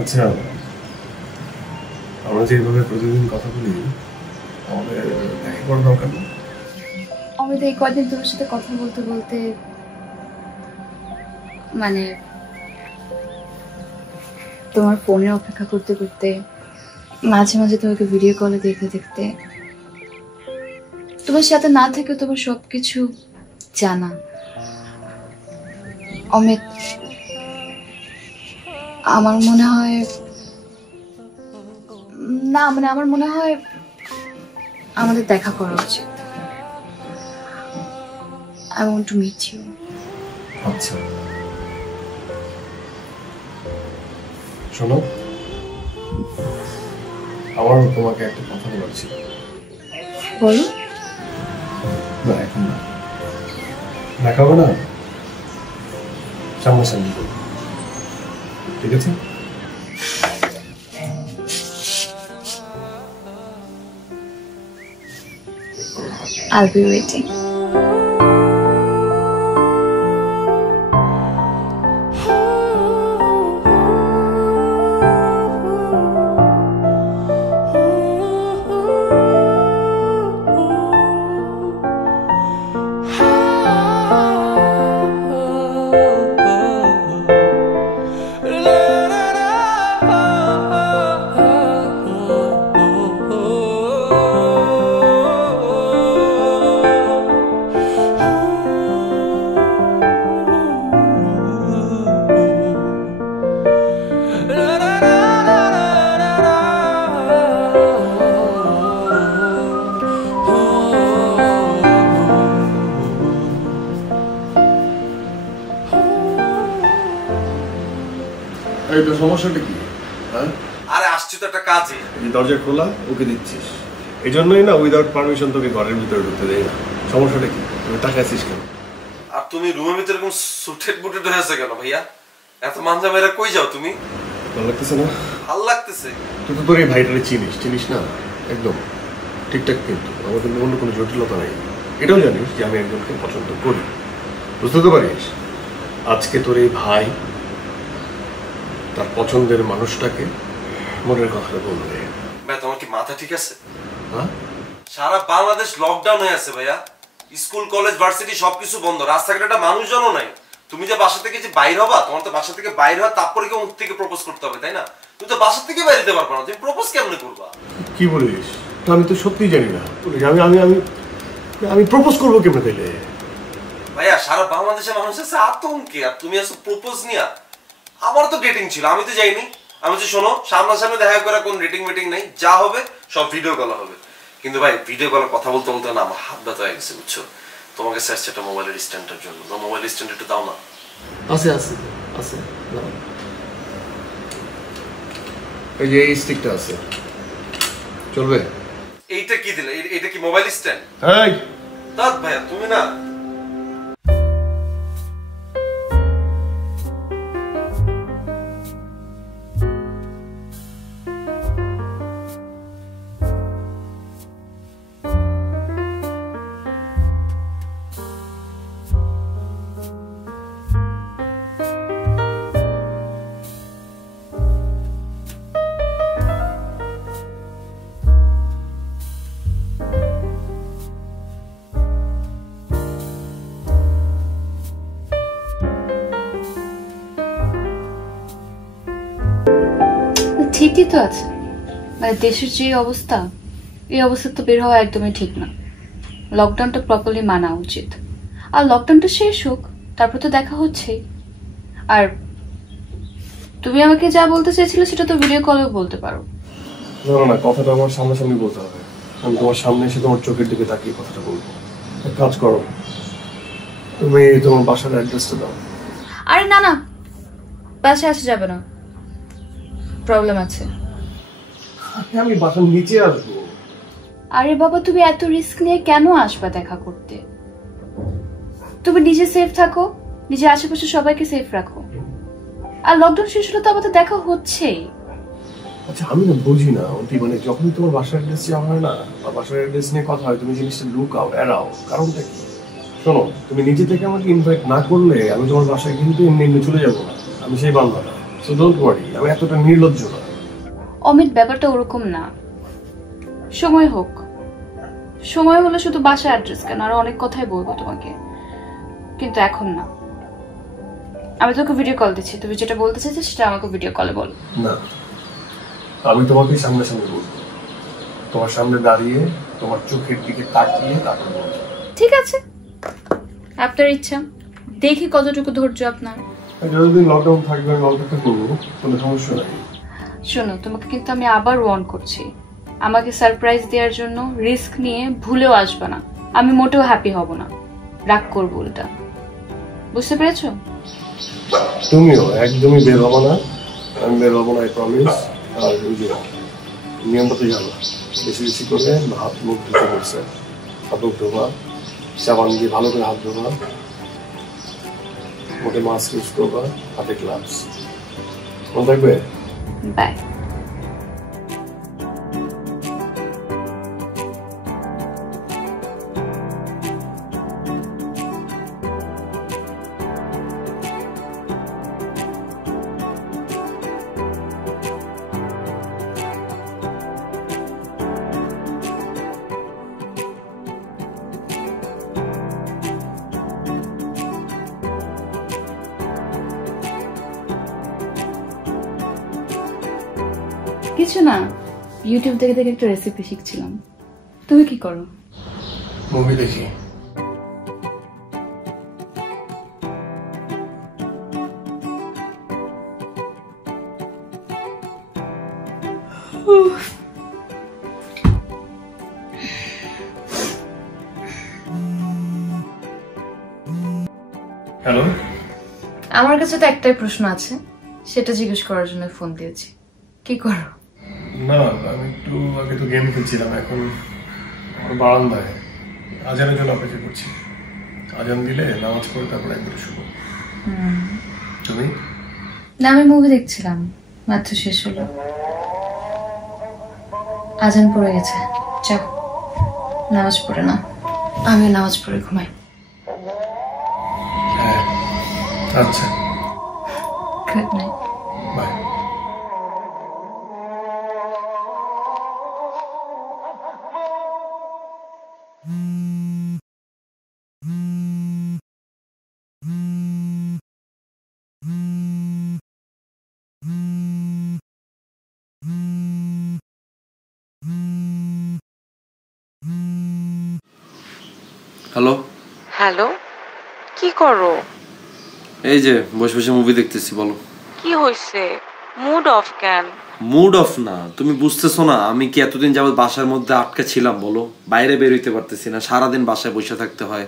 আচ্ছা, আমরা যেভাবে প্রতিদিন কথা বলি আমাদের দেখা করার দরকার না? আমি তো এই কয়দিন তোমার সাথে কথা বলতে বলতে মানে তোমার ফোনে অপেক্ষা করতে করতে মাঝে মাঝে তোমাকে ভিডিও কলে দেখতে দেখতে তোমার সাথে না থেকে তোমার সবকিছু জানা। অমিত, আমার মনে হয় না, মানে আমার মনে হয় আমাদের দেখা করা উচিত। I want to meet you. আচ্ছা শোনো, আমার তোমাকে একটা কথা বলার ছিল। বলো। না এখন না, দেখা হবে না, সামনাসামনি করবো, ঠিক আছে? I'll be waiting. এইটা সমস্যাটা কি? হ্যাঁ, আরে আসছি তো একটা কাজে। এই দরজা খোলা ওকে দিচ্ছিস, এই জন্যই না উইদাউট পারমিশন তোকে ঘরের ভিতরে ঢুকতে দেয় না। সমস্যাটা কি? তুই তাকাইছিস কেন? আর তুমি রুমের ভিতরে এরকম সুটেড বুটেড হয়ে আছে কেন ভাইয়া? এত মানজা মেরা কই যাও তুমি? ভালো লাগতেছে না? ভাল লাগতেছে। তুই তো তোর এই ভাইটারে চিনিস না একদম ঠিকঠাক, কিন্তু আমার কিন্তু অন্য কোনো জটিলতা নেই। এটাও জানিস যে আমি একজনকে পছন্দ করি, বুঝতে তো পারিস। আজকে তোর এই ভাই তার পছন্দের মানুষটাকে মনের কথাটা বলবে। ভাই তোমার কি মাথা ঠিক আছে? হ্যাঁ, সারা বাংলাদেশ লকডাউন হয়ে আছে ভাইয়া, স্কুল কলেজ ভার্সিটি সবকিছু বন্ধ, রাস্তাঘাটে একটা মানুষজনও নাই। তুমি যে বাসা থেকে যে বাইর হবা, তোমার তো বাসা থেকে বাইর হওয়া তারপরে কি মুখ থেকে প্রপোজ করতে হবে, তাই না? তুমি তো বাসা থেকে বাইরে যেতে পারবে না, তুমি প্রপোজ কেমনে করবা? কি বলিস? আমি তো সত্যিই জানি না। আমি আমি আমি আমি প্রপোজ করবো কেমনে তাইলে? ভাইয়া সারা বাংলাদেশের মানুষ আছে আতঙ্কে, আর তুমি আছো প্রপোজ নিয়া। আমার তো ডেটিং ছিল, আমি তো যাইনি। আমি তো শোনো, সামনাসামনি দেখা করা কোন ডেটিং মিটিং নেই, যা হবে সব ভিডিও কল হবে। কিন্তু ভাই ভিডিও কলে কথা বলতে বলতে না আমার হাত ব্যথা হয়ে গেছে, বুঝছো? তোমাকে চাইছে একটা মোবাইলের স্ট্যান্ডের জন্য, তো মোবাইল স্ট্যান্ড একটু দাও না। আছে আছে আছে, এই যে এই স্টিকটা আছে, চলবে? এইটা কি দিলে? এটা কি মোবাইল স্ট্যান্ড? এই দাদ ভাইয়া তুমি না। ঠিকই তো আছে, মানে দেশের যে অবস্থা, এই অবস্থা তো বের হওয়া একদমই ঠিক না। লকডাউনটা প্রপারলি মানা উচিত। আর লকডাউনটা শেষ হোক, তারপর তো দেখা হচ্ছেই। আর তুমি আমাকে যা বলতে চেয়েছিলে সেটা তো ভিডিও কলেও বলতে পারো। না না, কথাটা আমার সামনাসামনি বলতে হবে। আমি তোমার সামনে এসে তোমার চোখের দিকে তাকিয়ে কথাটা বলবো। এক কাজ করো, তুমি তোমার বাসার অ্যাড্রেসটা দাও। আরে না না, বাসায় আসা যাবে না, প্রবলেম আছে। আমি বাসার নিচে আসবো। আরে বাবা, তুমি এত রিস্ক নিয়ে কেন আসবা দেখা করতে? তুমি নিজে সেফ থাকো, নিজের আশেপাশে সবাইকে সেফ রাখো। আর লকডাউন শেষ হলে তো আমাদের দেখা হচ্ছেই। আচ্ছা আমি না বুঝি না অন্তি, মানে যখনই তোমার বাসার অ্যাড্রেস চাওয়া হয় না বা বাসার অ্যাড্রেস নিয়ে কথা হয় তুমি জিনিসটা লুকাও, এড়াও, কারণটা কি? শোনো, তুমি নিজে থেকে আমাকে ইনভাইট না করলে আমি তোমার বাসায় কিন্তু এমনি এমনি চলে যাবো না, আমি সেই বান্ধা না। সো ডোন্ট ওয়ারি, আমি এতটা নির্লজ্জ না। অমিত, ব্যাপারটা ওরকম না। সময় হোক, সময় হলে শুধু বাসার অ্যাড্রেস কেন, আরো অনেক কথাই বলবো তোমাকে, কিন্তু এখন না। আমি তোকে ভিডিও কল দিচ্ছি, তুমি যেটা বলতে চাইছিস সেটা আমাকে ভিডিও কলে বল। না, আমি তোমাকে সামনাসামনি বলবো, তোমার সামনে দাঁড়িয়ে তোমার চোখের দিকে তাকিয়ে তারপর বলবো। ঠিক আছে, আপনার ইচ্ছা, দেখি কতটুকু ধৈর্য আপনার। যতদিন লকডাউন থাকবে আমি অপেক্ষা করবো, কোনো সমস্যা নাই। শোনো, তোমাকে কিন্তু আমি আবার ওয়ার্ন করছি, আমাকে সারপ্রাইজ দেওয়ার জন্য রিস্ক নিয়ে ভুলেও আসবে না, আমি মোটেও হ্যাপি হব না, রাগ করবো উল্টা। বুঝতে পেরেছো? তুমিও একদমই বের হবো না, আমি বের হবো না, আই প্রমিস। আর ওই যে নিয়মটা তো জানো, বেশি বেশি করে হাত মুখ ধুতে বলছে, হাত মুখ ধোবা, সাবান দিয়ে ভালো করে হাত ধোবা, মুখে মাস্ক ইউজ করবা, হাতে গ্লাভস। মনে থাকবে? বাই। কিছু না, ইউটিউব দেখে দেখে একটা রেসিপি শিখছিলাম। তুমি কি করো? মুভি দেখি। হ্যালো, আমার কাছে তো একটাই প্রশ্ন আছে, সেটা জিজ্ঞেস করার জন্য ফোন দিয়েছি। কি করো? না আমি একটু আগে তো গেম খেলছিলাম, এখন আমার বারান্দায় আজানের জন্য অপেক্ষা করছি। আজান দিলে নামাজ পড়ে তারপর একবারে শুভ। তুমি? না, আমি মুভি দেখছিলাম, মাত্র শেষ হলো, আজান পড়ে গেছে। যাও নামাজ পড়ে না, আমি নামাজ পড়ে ঘুমাই। হ্যাঁ আচ্ছা, good night. Bye. Hello hello, কি করো? এই যে বসে বসে মুভি দেখতেছি। বলো কি হইছে? মুড অফ কেন? মুড অফ না, তুমি বুঝতেছো না আমি কি এতদিন যাবত বাসার মধ্যে আটকা ছিলাম? বলো, বাইরে বের হইতে পারতেছি না, সারাদিন বাসায় বসে থাকতে হয়,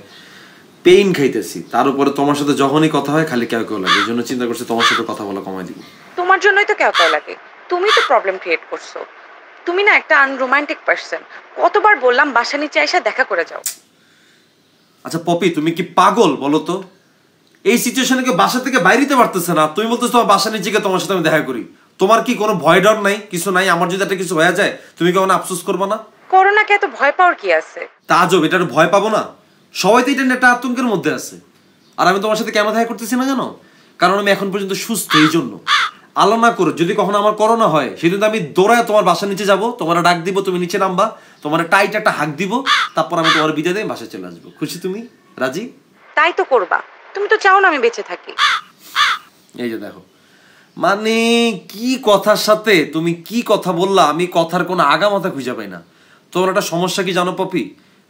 পেইন খাইতেছি। তার উপরে তোমার সাথে যখনই কথা হয় খালি কেউ কেউ লাগে, এই জন্য চিন্তা করছি তোমার সাথে কথা বলা কমাই দিব। তোমার জন্যই তো কেউ লাগে, তুমি তো প্রবলেম ক্রিয়েট করছো। তুমি না একটা আনরোমান্টিক পারসন, কতবার বললাম বাসা নিচে এসে দেখা করে যাও। আচ্ছা পপি, তুমি কি পাগল বলো তো? এই সিচুয়েশনে কেউ বাসা থেকে বাইরেতে পারতেছে না, তুমি বলতেছো তোমার বাসা নিচে গিয়ে তোমার সাথে আমি দেখা করি। তোমার কি কোনো ভয় ডর নাই, কিছু নাই? আমার যদি একটা কিছু হয়ে যায় তুমি কখনো আফসোস করবে না? করোনাকে এত ভয় পাওয়ার কি আছে? তাজব, এটার ভয় পাবো না? সবাই তো এটা নিয়ে একটা আতঙ্কের মধ্যে আছে। আর আমি তোমার সাথে কেন দেখা করতেছি না জানো? কারণ আমি এখন পর্যন্ত সুস্থ, এই জন্য। আলো না করো, যদি কখনো আমার করোনা হয় সেদিন আমি দৌড়ায় তোমার বাসার নিচে যাবো, তোমার ডাক দিব, তুমি নিচে নামবা, তোমার টাইট একটা হাক দিব, তারপর আমি তোমার বিদায় দিয়ে বাসায় চলে আসবো। খুশি তুমি? রাজি? তাই তো করবা, তুমি তো চাও না আমি বেঁচে থাকি। এই যে দেখো, মানে কি কথার সাথে তুমি কি কথা বললা, আমি কথার কোনো আগা মাথা খুঁজে পাই না। তোমার একটা সমস্যা কি জানো পপি?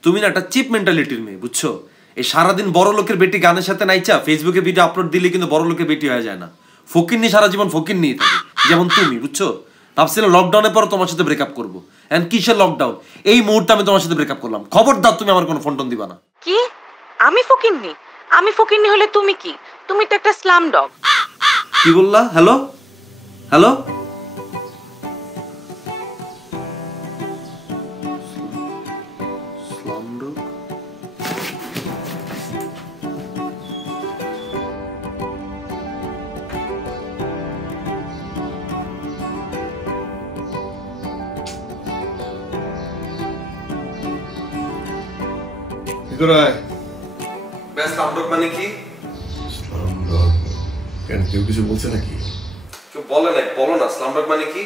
তুমি না একটা চিপ মেন্টালিটির মেয়ে, বুঝছো? এই সারাদিন বড় লোকের বেটি গানের সাথে নাইচা ফেসবুকে ভিডিও আপলোড দিলে কিন্তু বড় লোকের বেটি হয়ে যায় না, ফকিন্নি সারা জীবন ফকিন্নি থাকে, যেমন তুমি, বুঝছো? ভাবছিলাম লকডাউনের পর তোমার সাথে ব্রেকআপ করবো, এন্ড কিসের লকডাউন? এই মুহূর্তে আমি তোমার সাথে ব্রেকআপ করলাম। খবরদার তুমি আমার কোনো ফোন টোন দিবা না। কি? আমি ফকিন্নি? আমি ফকিন্নি হলে তুমি কি? তুমি তো একটা স্লাম ডগ। কি বললা? হ্যালো হ্যালো, ভিতরে আয়। ব্যাস স্লামডগ মানে কি? স্লামডগ কেন কেউ কিছু বলছে নাকি? কেউ বলে নাই, বলো না স্লামডগ মানে কি?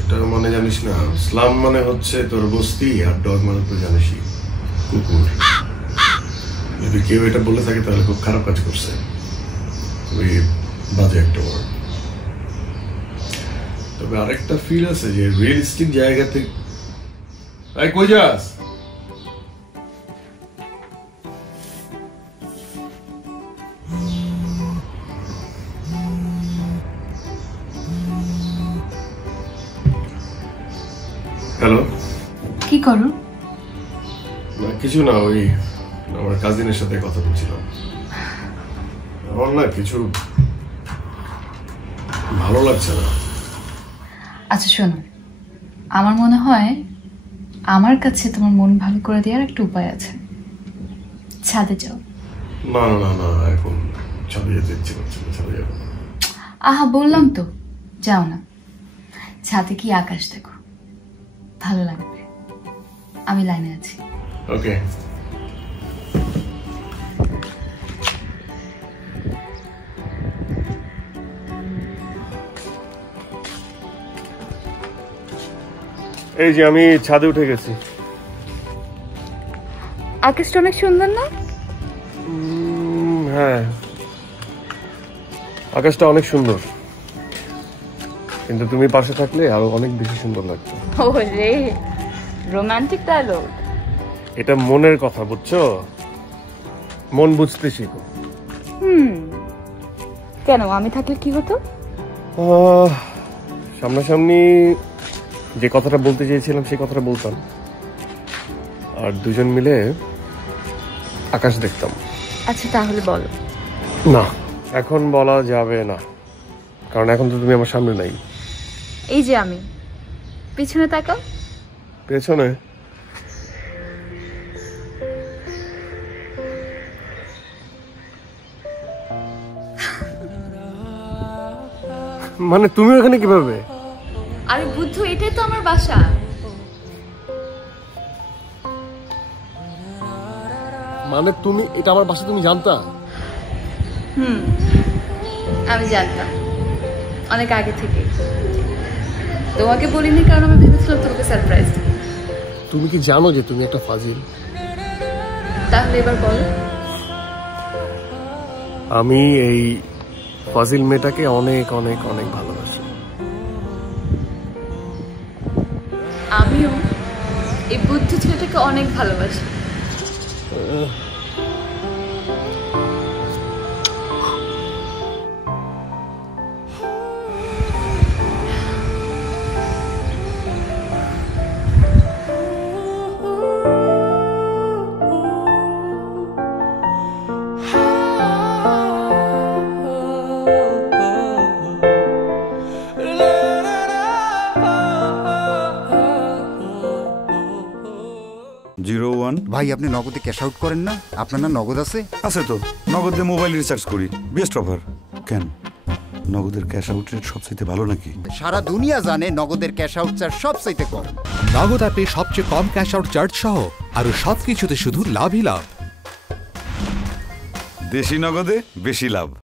এটা মানে জানিস না, স্লাম মানে হচ্ছে তোর বস্তি, আর ডগ মানে তো জানিসই কুকুর। যদি কেউ এটা বলে থাকে তাহলে খুব খারাপ কাজ করছে, খুবই বাজে একটা ওয়ার্ড। তবে আরেকটা ফিল আছে যে রিয়েলিস্টিক জায়গা থেকে। এই কই যাস? হ্যালো, কি করো? না কিছু না, ওই আমার কাজিনের সাথে কথা বলছিলাম। আমার না কিছু ভালো লাগছে না। আচ্ছা শোনো, আমার মনে হয় আমার কাছে তোমার মন ভালো করে দেওয়ার একটা উপায় আছে। ছাদে যাও। না না না না, এখন ছাদে যেতে ইচ্ছে করছে না, ছাদে যাবো না। আহা বললাম তো, যাও না। ছাদে কি আকাশ দেখো, ভালো লাগবে। আমি লাইনে আছি। ওকে। এই যে আমি ছাদে উঠে গেছি। আকাশটা অনেক সুন্দর না? হ্যাঁ, আকাশটা অনেক সুন্দর, কিন্তু তুমি পাশে থাকলে আরো অনেক বেশি সুন্দর লাগতো। ওরে রোমান্টিক ডায়লগ। এটা মনের কথা, বুঝছো? মন বুঝতে শিখো। কেন, আমি থাকলে কি হতো? সামনাসামনি যে কথাটা বলতে চেয়েছিলাম সেই কথাটা বলতাম, আর দুজন মিলে আকাশ দেখতাম। আচ্ছা তাহলে বলো। না, এখন বলা যাবে না, কারণ এখন তো তুমি আমার সামনে নাই। এই যে আমি, পিছনে তাকাও। পেছনে? মানে তুমি এখানে কিভাবে? আরে বুদ্ধু, এটাই তো আমার বাসা। মানে তুমি, এটা আমার বাসা তুমি জানতা? আমি জানতাম অনেক আগে থেকে, তোমাকে বলিনি কারণ আমি ভেবেছিলাম তোমাকে সারপ্রাইজ। তুমি কি জানো যে তুমি একটা ফাজিল? তাহলে এবার বলো। আমি এই ফাজিল মেয়েটাকে অনেক অনেক অনেক ভালোবাসি। আমিও এই বুদ্ধু ছেলেটাকে অনেক ভালোবাসি। ভাই আপনি নগদে ক্যাশ আউট করেন না? আপনার না নগদ আছে? আছে তো, নগদে মোবাইল রিচার্জ করি, বেস্ট অফার। কেন নগদের ক্যাশ আউট রেট সবচেয়ে ভালো নাকি? সারা দুনিয়া জানে নগদের ক্যাশ আউট চার্জ সবচাইতে কম। নগদ অ্যাপে সবচেয়ে কম ক্যাশ আউট চার্জ সহ আরো সবকিছুতে শুধু লাভই লাভ। দেশি নগদে বেশি লাভ।